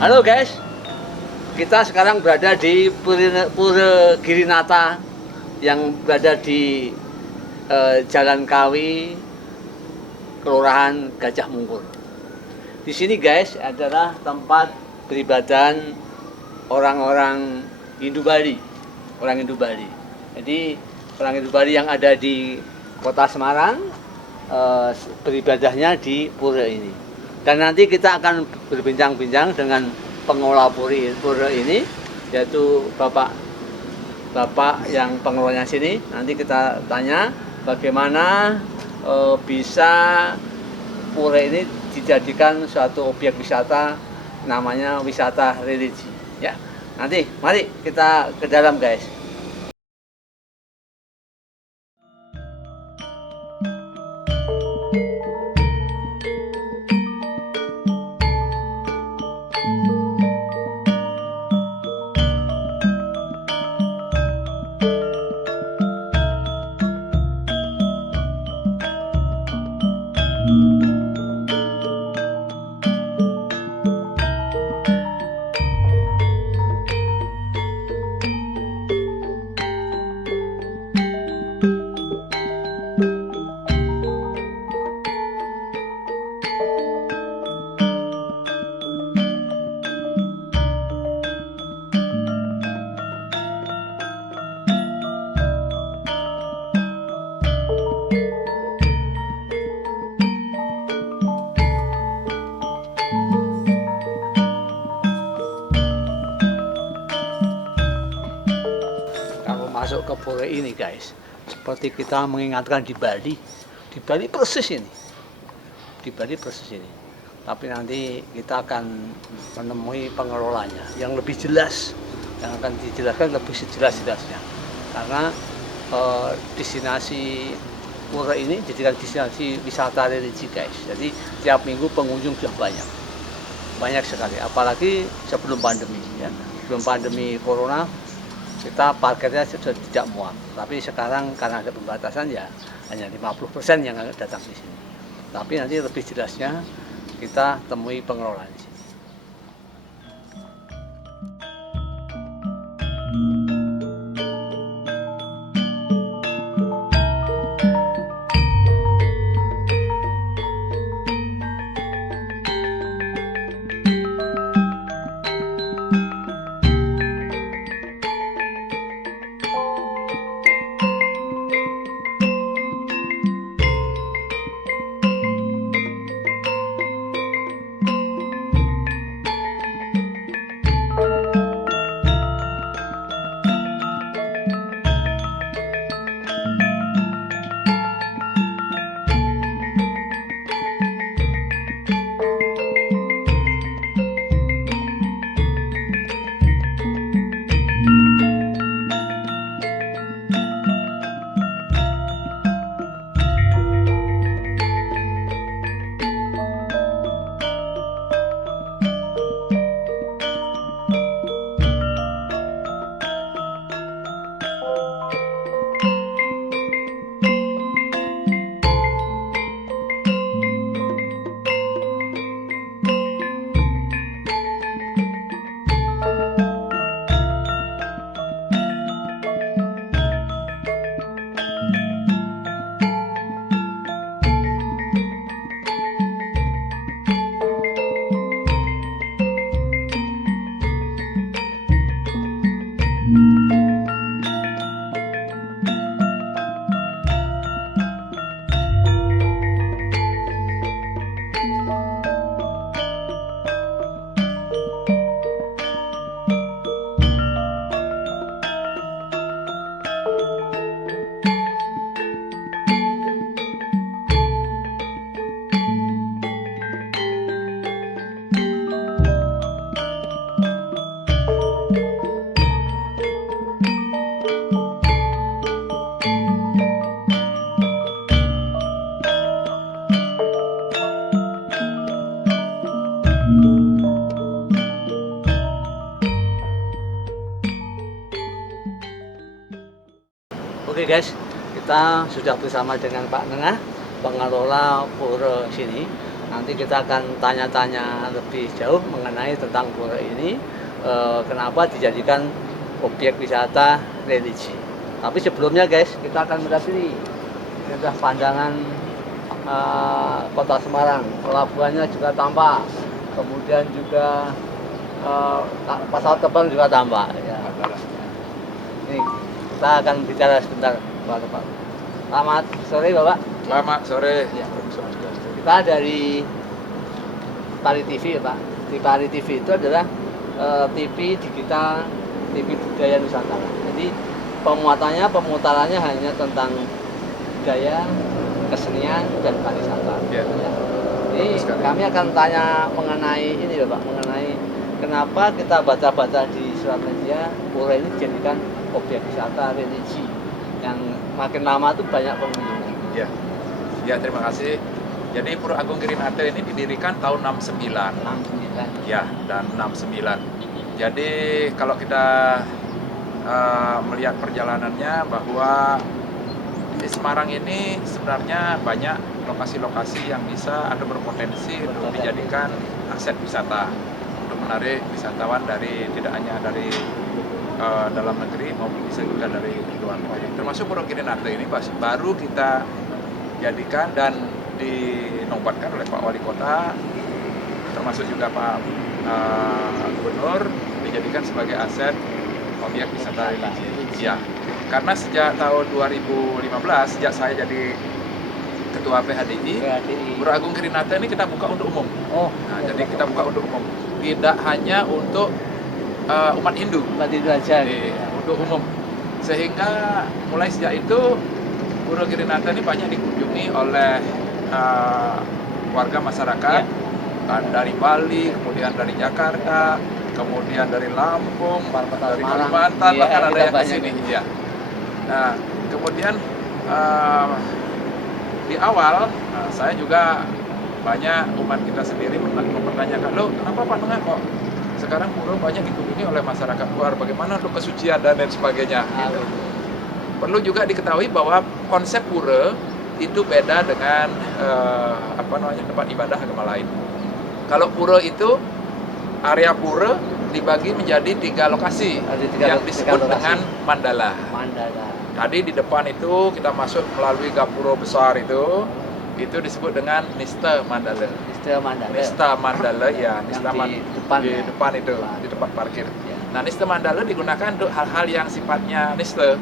Halo guys, kita sekarang berada di Pura Girinata yang berada di Jalan Kawi, Kelurahan Gajah Mungkur. Di sini guys adalah tempat beribadah orang-orang Hindu Bali, orang Hindu Bali. Jadi orang Hindu Bali yang ada di Kota Semarang beribadahnya di pura ini. Dan nanti kita akan berbincang-bincang dengan pengelola pura ini, yaitu Bapak yang pengelolanya sini. Nanti kita tanya bagaimana bisa pura ini dijadikan suatu objek wisata, namanya wisata religi. Ya, nanti mari kita ke dalam guys. Masuk ke pura ini guys, seperti kita mengingatkan di Bali persis ini, tapi nanti kita akan menemui pengelolanya yang lebih jelas, yang akan dijelaskan lebih sejelas-jelasnya, karena destinasi pura ini jadikan destinasi wisata religi guys. Jadi tiap minggu pengunjung sudah banyak sekali, apalagi sebelum pandemi ya. Sebelum pandemi corona kita parkirnya sudah tidak muat, tapi sekarang karena ada pembatasan ya hanya 50% yang datang di sini. Tapi nanti lebih jelasnya kita temui pengelola di sini. guys, kita sudah bersama dengan Pak Nengah, pengelola pura sini. Nanti kita akan tanya-tanya lebih jauh mengenai tentang pura ini, kenapa dijadikan objek wisata religi. Tapi sebelumnya guys, kita akan melihat ini adalah pandangan kota Semarang. Pelabuhannya juga tampak, kemudian juga pasar tebang juga tampak. Ya. Ini kita akan bicara sebentar, Pak. Selamat sore, Bapak. Selamat sore. Ya. Kita dari Pari TV ya Pak. Di Pari TV itu adalah TV digital, TV budaya Nusantara. Jadi pemutarannya hanya tentang budaya, kesenian dan pariwisata. Ya. Jadi kami akan tanya mengenai ini ya Pak, mengenai kenapa kita baca-baca di surat media pura ini dijadikan objek wisata religi yang makin lama tuh banyak pengunjungnya. Ya. Ya, terima kasih. Jadi Pura Agung Girinate ini didirikan tahun 69. 69. Ya, dan 69. Jadi kalau kita melihat perjalanannya bahwa di Semarang ini sebenarnya banyak lokasi-lokasi yang bisa atau berpotensi untuk dijadikan aset wisata untuk menarik wisatawan dari tidak hanya dari dalam negeri maupun bisa juga dari luar negeri. Termasuk Pura Girinate ini baru kita jadikan dan dinobatkan oleh Pak Wali Kota, termasuk juga Pak Gubernur, dijadikan sebagai aset objek wisata religi. Ya, karena sejak tahun 2015, sejak saya jadi Ketua PHDI, Pura Agung Girinate ini kita buka untuk umum. Nah, jadi kita buka untuk umum, tidak hanya untuk umat Hindu, aja, untuk umum. Sehingga mulai sejak itu Pura Girinate ini banyak dikunjungi oleh warga masyarakat dari Bali, kemudian dari Jakarta, kemudian dari Lampung, dari Kalimantan, bahkan ada yang ke sini. Ya. Nah, kemudian di awal saya juga banyak umat kita sendiri mempertanyakan, loh kenapa Pak Nengah kok sekarang pura banyak dikunjungi oleh masyarakat luar, bagaimana untuk kesucian dan lain sebagainya. Gitu. Perlu juga diketahui bahwa konsep pura itu beda dengan tempat ibadah agama lain. Kalau pura itu, area pura dibagi menjadi 3 lokasi yang disebut dengan mandala. Tadi di depan itu kita masuk melalui gapura besar itu disebut dengan Nista Mandala. Nista Mandala ya, di depan itu, di tempat parkir. Ya. Nah, Nista Mandala digunakan untuk hal-hal yang sifatnya Nista.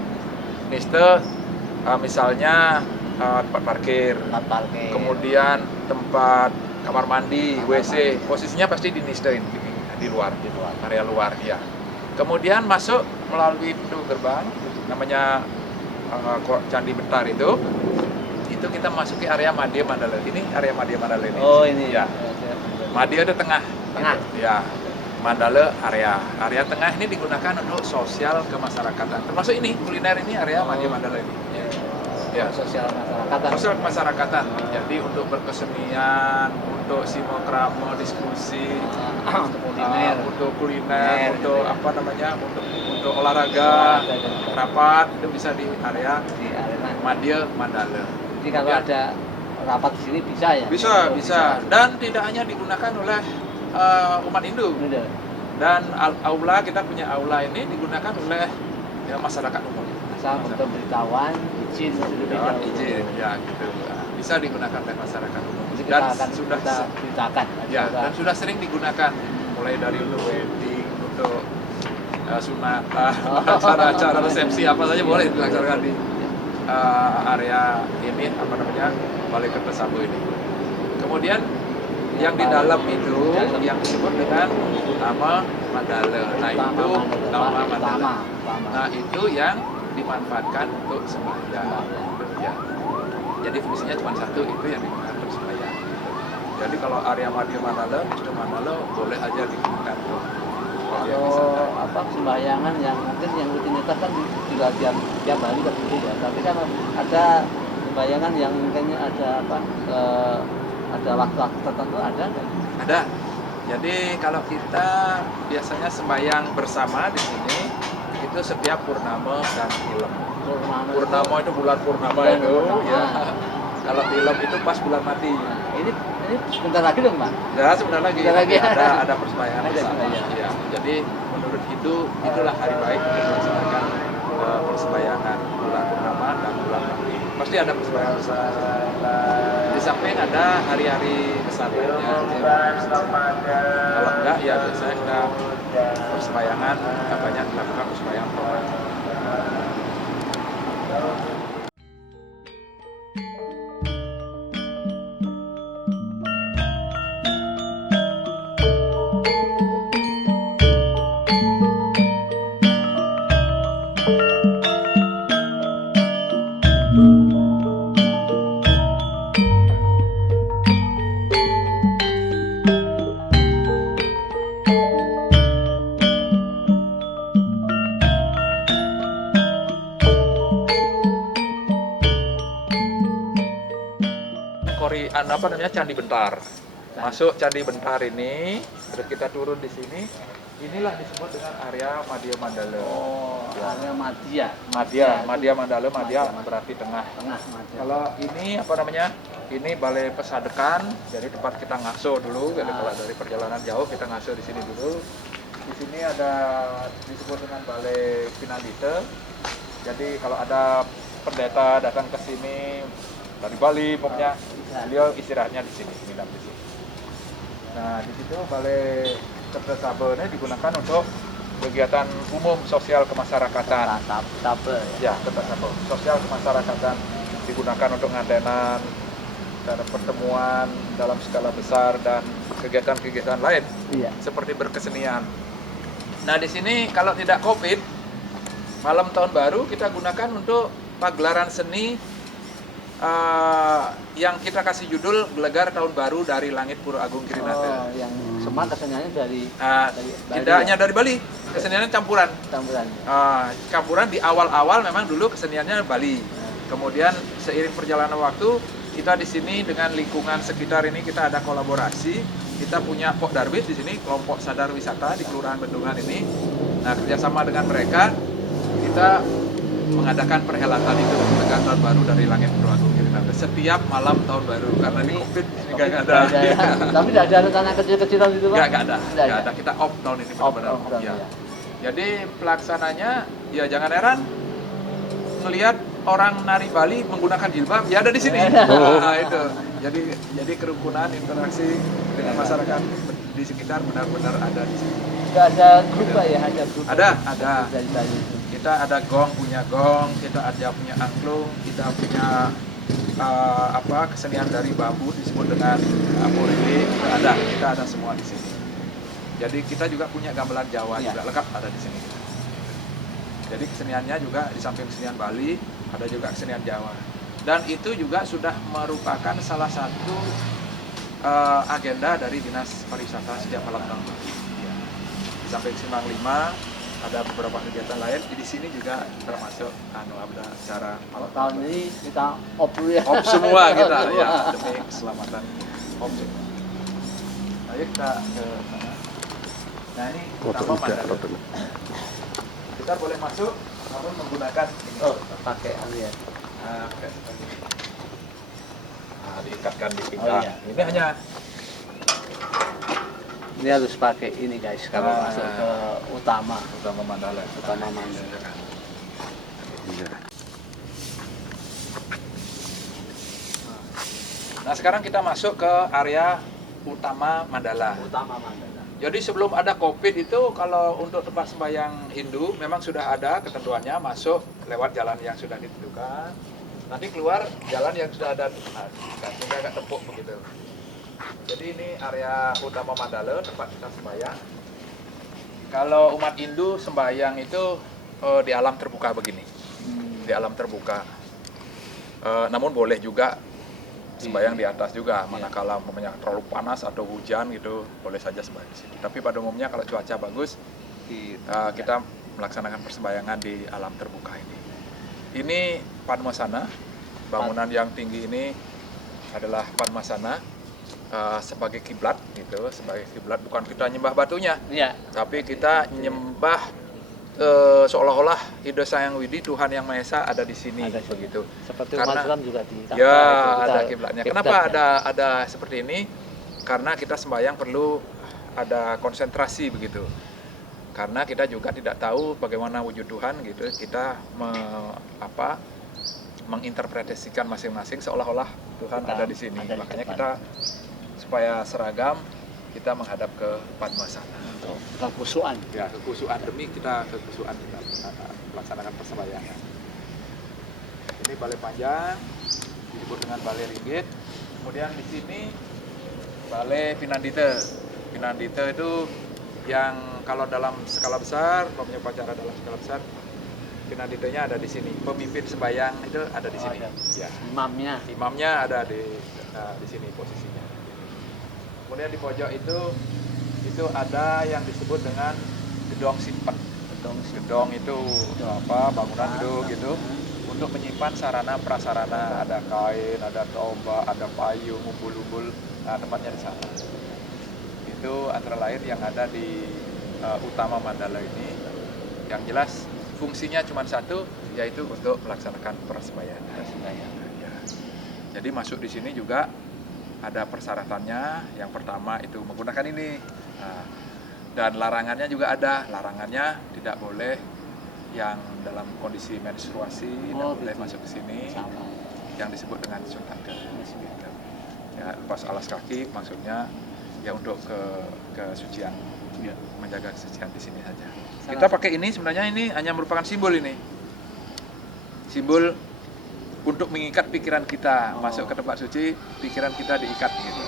Nista misalnya tempat parkir, kemudian tempat kamar mandi, WC, posisinya pasti di Nista ini, di luar, area luar ya. Kemudian masuk melalui pintu gerbang, namanya Candi Bentar itu kita masuki area Madya Mandala. Ini area Madya Mandala ini. Oh ini ya. Madya itu tengah. Gitu. Ya. Mandala area tengah ini digunakan untuk sosial kemasyarakatan. Termasuk ini kuliner ini area Madya Mandala ini. Ya. Sosial kemasyarakatan. Sosial kemasyarakatan. Jadi untuk berkesenian, untuk simokramo, diskusi, untuk kuliner, untuk untuk olahraga, rapat itu bisa di area Madya Mandala. Jadi kalau ada rapat di sini bisa ya? Bisa. Dan tidak hanya digunakan oleh umat Hindu. Dan aula, kita punya aula ini digunakan oleh masyarakat umum. Asal pemberitahuan, izin ya gitu. Bisa digunakan oleh masyarakat umum. Dan sudah ceritakan. Ya, dan sudah sering digunakan mulai dari untuk wedding, untuk sunatan, acara-acara resepsi apa saja boleh dilaksanakan di area ini Balai Kertosapu ini. Kemudian yang di dalam itu yang disebut dengan Utama Mandala. Nah itu Utama Mandala. Nah itu yang dimanfaatkan untuk sembahyang. Ya. Jadi fungsinya cuma satu, itu yang digunakan untuk sembahyang. Jadi kalau area Madya Mandala, Nista Mandala boleh aja digunakan untuk sembahyangan yang mungkin yang rutinitas kan juga tiap hari terjadi ya. Tapi kan ada sembahyangan yang mungkin ada ada waktu-waktu tertentu ada nggak? Ada. Jadi kalau kita biasanya sembahyang bersama di sini itu setiap purnama dan ilmu. Purnama itu bulan purnama Bulan itu. purnama. Ya. Kalau film itu pas bulan mati. Ini sebentar lagi dong, Pak. Ya sebentar lagi. Sebentar lagi. Ada persembayangan Ada di sana. persembayangan. Ya. Jadi menurut Hindu itulah hari baik untuk melaksanakan persembayangan bulan purnama dan bulan mati. Pasti ada persembayangan besar. Di samping ada hari-hari besar lainnya. Kalau enggak ya biasanya kita persembayangan banyak dilakukan persembayangan tomat. Candi Bentar. Masuk Candi Bentar ini, terus kita turun di sini. Inilah disebut dengan area Madya Mandala. Oh, area Madya. Madya Mandala, Madya berarti tengah. Madya. Kalau ini apa namanya? Ini Balai Pesadekan, jadi tempat kita ngaso dulu. Jadi kalau dari perjalanan jauh kita ngaso di sini dulu. Di sini ada disebut dengan Balai Pinandita. Jadi kalau ada pendeta datang ke sini dari Bali, pokoknya beliau istirahatnya di sini, nginap di sini. Nah, di situ Balai Kertasabenya digunakan untuk kegiatan umum sosial kemasyarakatan. Ya, Kertasabel. Sosial kemasyarakatan digunakan untuk ngadenan, cara pertemuan dalam skala besar dan kegiatan-kegiatan lain, seperti berkesenian. Nah, di sini kalau tidak COVID, malam tahun baru kita gunakan untuk pagelaran seni yang kita kasih judul Gelegar Tahun Baru dari Langit Pura Agung Girinata. Yang semua keseniannya dari Bali. Tidak hanya dari Bali, keseniannya campuran. Campuran di awal-awal memang dulu keseniannya Bali. Kemudian seiring perjalanan waktu, kita di sini dengan lingkungan sekitar ini kita ada kolaborasi. Kita punya Pok Darbit di sini, kelompok sadar wisata di Kelurahan Bendungan ini. Nah, kerjasama dengan mereka, kita mengadakan perhelatan itu Gelegar Tahun Baru dari Langit Pura Agung Girinata setiap malam tahun baru karena ini COVID nggak ada. Tapi tidak ada rencana kecil-kecilan gitu, Pak? Nggak ada. Kita off tahun ini benar-benar off ya. Jadi pelaksananya ya jangan heran melihat orang nari Bali menggunakan jilbab ya ada di sini. Nah, itu. Jadi kerukunan interaksi dengan masyarakat di sekitar benar-benar ada di sini. Nggak ada grup, Pak, ya? Ada grup. Ada. Dari Bali itu. Kita ada punya gong, kita ada punya angklung, kita punya kesenian dari bambu disebut dengan amorele, kita ada semua di sini. Jadi kita juga punya gamelan Jawa juga lengkap ada di sini. Jadi keseniannya juga di samping kesenian Bali ada juga kesenian Jawa. Dan itu juga sudah merupakan salah satu agenda dari Dinas Pariwisata setiap malam tahun baru. Di samping Simpang 5 ada beberapa kegiatan lain di sini juga termasuk ada acara malam tahun ini kita op dulu ya. Op semua kita ya demi keselamatan op semua. Ayo kita ke sana. Nah ini utama Mandala. Kita boleh masuk namun menggunakan ini. Pakai ya. Diikatkan di pinggang. Ini hanya ini harus pakai ini guys kalau masuk ke utama Mandala. Nah sekarang kita masuk ke area utama Mandala. Jadi sebelum ada COVID itu kalau untuk tempat sembahyang Hindu memang sudah ada ketentuannya masuk lewat jalan yang sudah ditentukan. Nanti keluar jalan yang sudah ada sehingga agak tepuk begitu. Jadi ini area utama Mandala, tempat kita sembahyang. Kalau umat Hindu sembahyang itu di alam terbuka begini, di alam terbuka. Namun boleh juga sembahyang di atas juga, manakala terlalu panas atau hujan gitu, boleh saja sembahyang di situ. Tapi pada umumnya kalau cuaca bagus, kita melaksanakan persembahyangan di alam terbuka ini. Ini Padmasana, bangunan yang tinggi ini adalah Padmasana. Sebagai kiblat gitu, sebagai kiblat bukan kita nyembah batunya, tapi kita nyembah seolah-olah Ida Sang Hyang Widi, Tuhan Yang Maha Esa ada di sini, Ada sini. begitu. Seperti Karena- umat Islam juga di Ka'bah Ya, itu, kita ada kiblatnya. Kenapa kiblatnya. ada seperti ini? Karena kita sembahyang perlu ada konsentrasi begitu. Karena kita juga tidak tahu bagaimana wujud Tuhan gitu. Kita menginterpretasikan masing-masing seolah-olah Tuhan Kita ada di sini. ada di Makanya depan. kita supaya seragam, kita menghadap ke Padmasana. Untuk kekhusyuan. Ya, kekhusyuan demi kita melaksanakan persembahyangan. Ini balai panjang, disebut dengan balai ringgit. Kemudian di sini balai Pinandita. Pinandita itu yang kalau dalam skala besar, kalau punya upacara dalam skala besar, Pinanditanya ada di sini. Pemimpin sembahyang itu ada di Oh, sini. ada. Ya. Imamnya. Imamnya ada di sini posisinya. Kemudian di pojok itu ada yang disebut dengan gedong simpen. Gedong itu bangunan gedung gitu untuk menyimpan sarana prasarana, ada kain, ada tombak, ada payung, umbul-umbul. Nah, tempatnya di sana. Itu antara lain yang ada di utama Mandala ini. Yang jelas fungsinya cuma satu, yaitu untuk melaksanakan persembahyangan. Ya. Jadi masuk di sini juga ada persyaratannya. Yang pertama itu menggunakan ini. Nah, dan larangannya juga ada. Larangannya tidak boleh yang dalam kondisi menstruasi, tidak boleh gitu. masuk ke sini. Sama. Yang disebut dengan suntakan. Ya, lepas alas kaki maksudnya ya untuk kesucian, Ya. menjaga kesucian di sini saja. Sangat. Kita pakai ini sebenarnya ini hanya merupakan simbol ini. Simbol untuk mengikat pikiran kita masuk ke tempat suci, pikiran kita diikat gitu.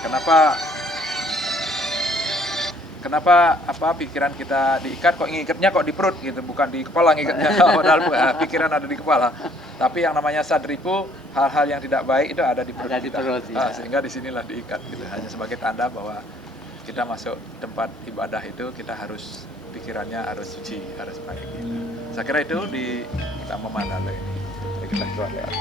Kenapa pikiran kita diikat, kok ngikatnya kok di perut gitu, bukan di kepala ngikatnya. Padahal pikiran ada di kepala. Tapi yang namanya sadriku, hal-hal yang tidak baik itu ada di perut Ada di kita. perut, ya. Sehingga disinilah diikat gitu. Hanya sebagai tanda bahwa kita masuk tempat ibadah itu kita harus pikirannya harus suci, harus baik gitu. Saya kira itu di Taman Mandala ini. Jadi kita keluar lewat.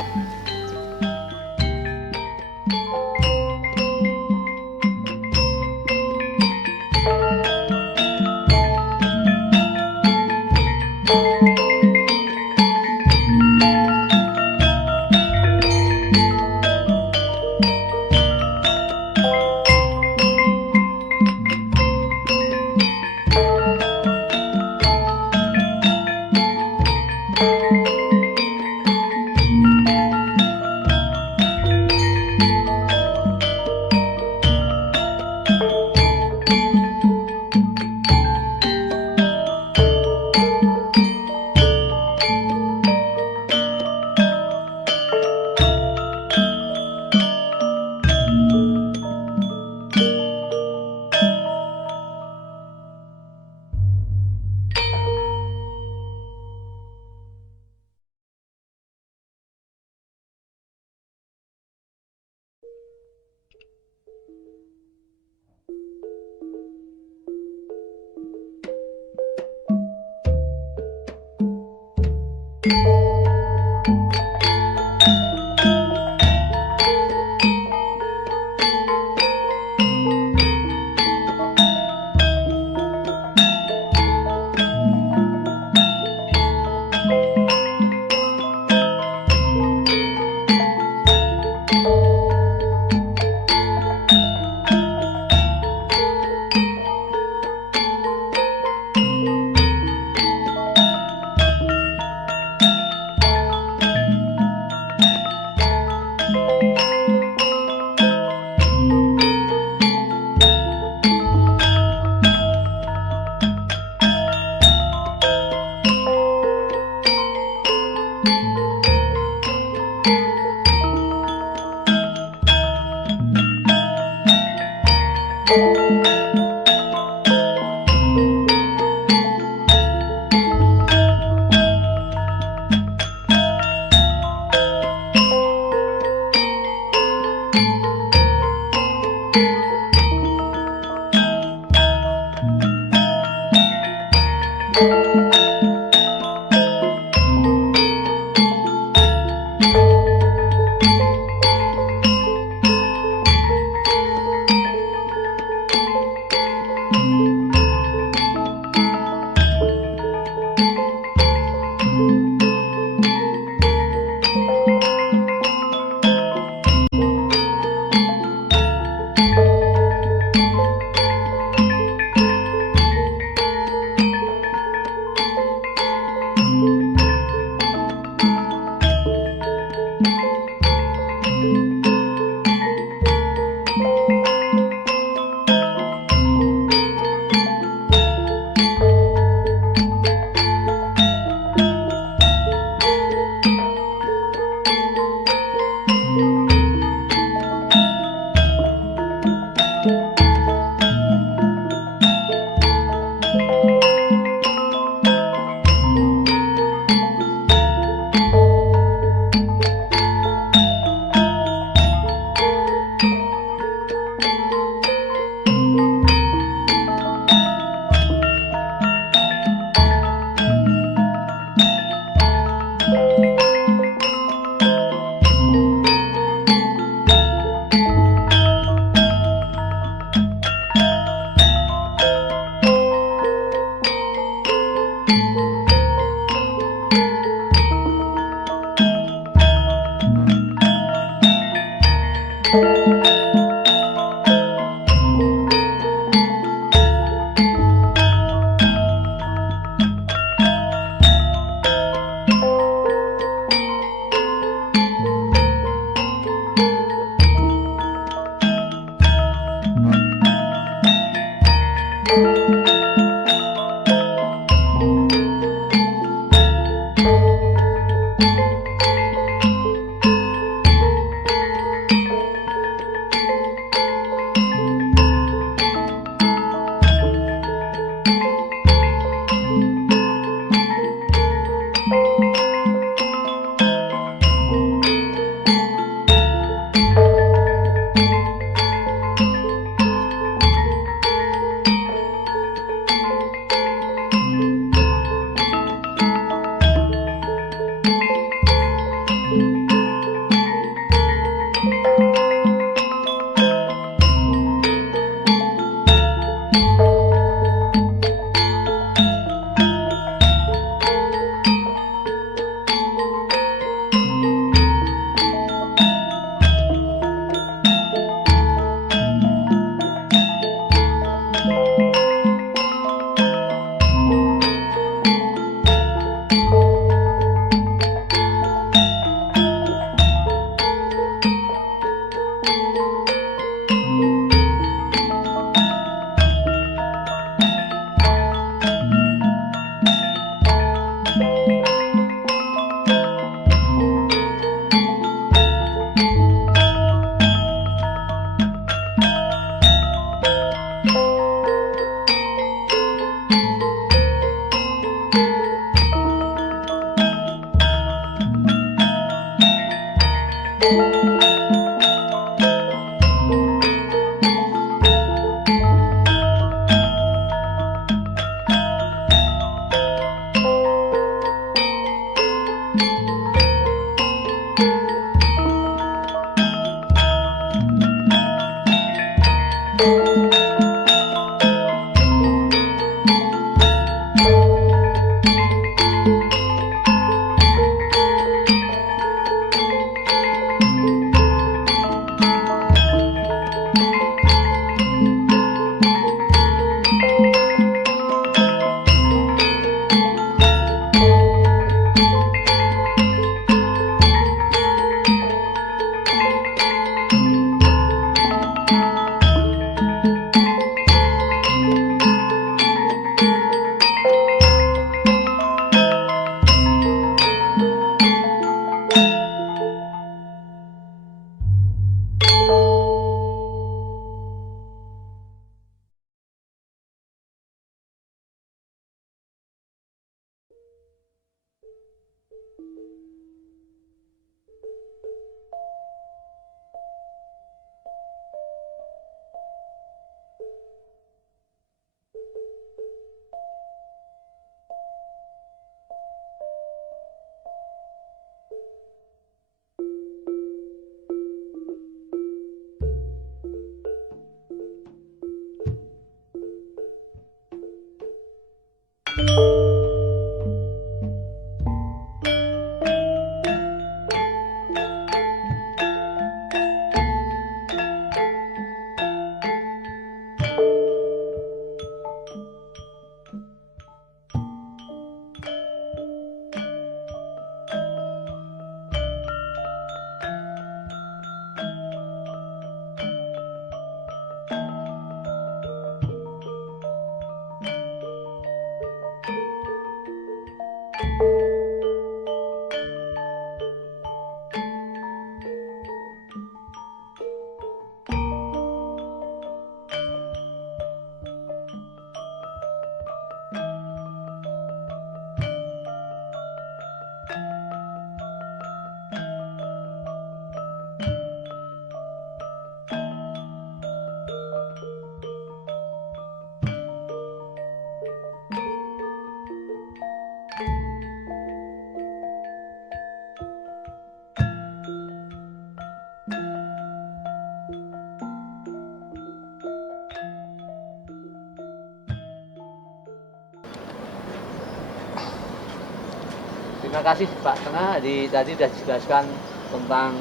Terima kasih Pak Tengah, tadi sudah dijelaskan tentang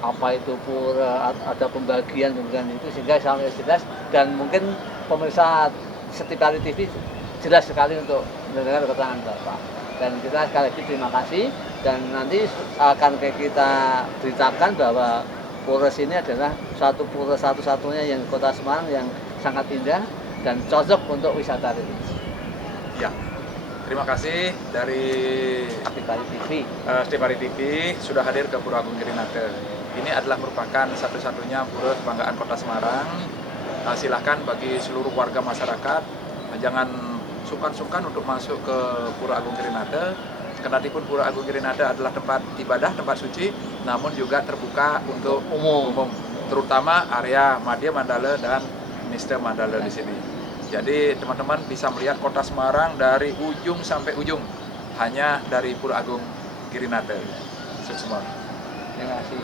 apa itu pura, ada pembagian itu sehingga sampai jelas, dan mungkin pemirsa Setiap Hari TV jelas sekali untuk mendengar keterangan Bapak. Dan kita sekali lagi terima kasih, dan nanti akan kita beritakan bahwa Pura ini adalah satu pura satu-satunya yang Kota Semarang yang sangat indah dan cocok untuk wisata religi. Ya, terima kasih dari Setiap Hari TV. Setiap Hari TV sudah hadir ke Pura Agung Girinate. Ini adalah merupakan satu-satunya pura kebanggaan Kota Semarang. Silahkan bagi seluruh warga masyarakat, jangan sungkan-sungkan untuk masuk ke Pura Agung Girinate. Kendatipun Pura Agung Girinate adalah tempat ibadah, tempat suci, namun juga terbuka untuk umum, terutama area Madya Mandala dan Niste Mandala di sini. Jadi teman-teman bisa melihat Kota Semarang dari ujung sampai ujung hanya dari Pura Agung Girinate. Sukses semua. Terima kasih.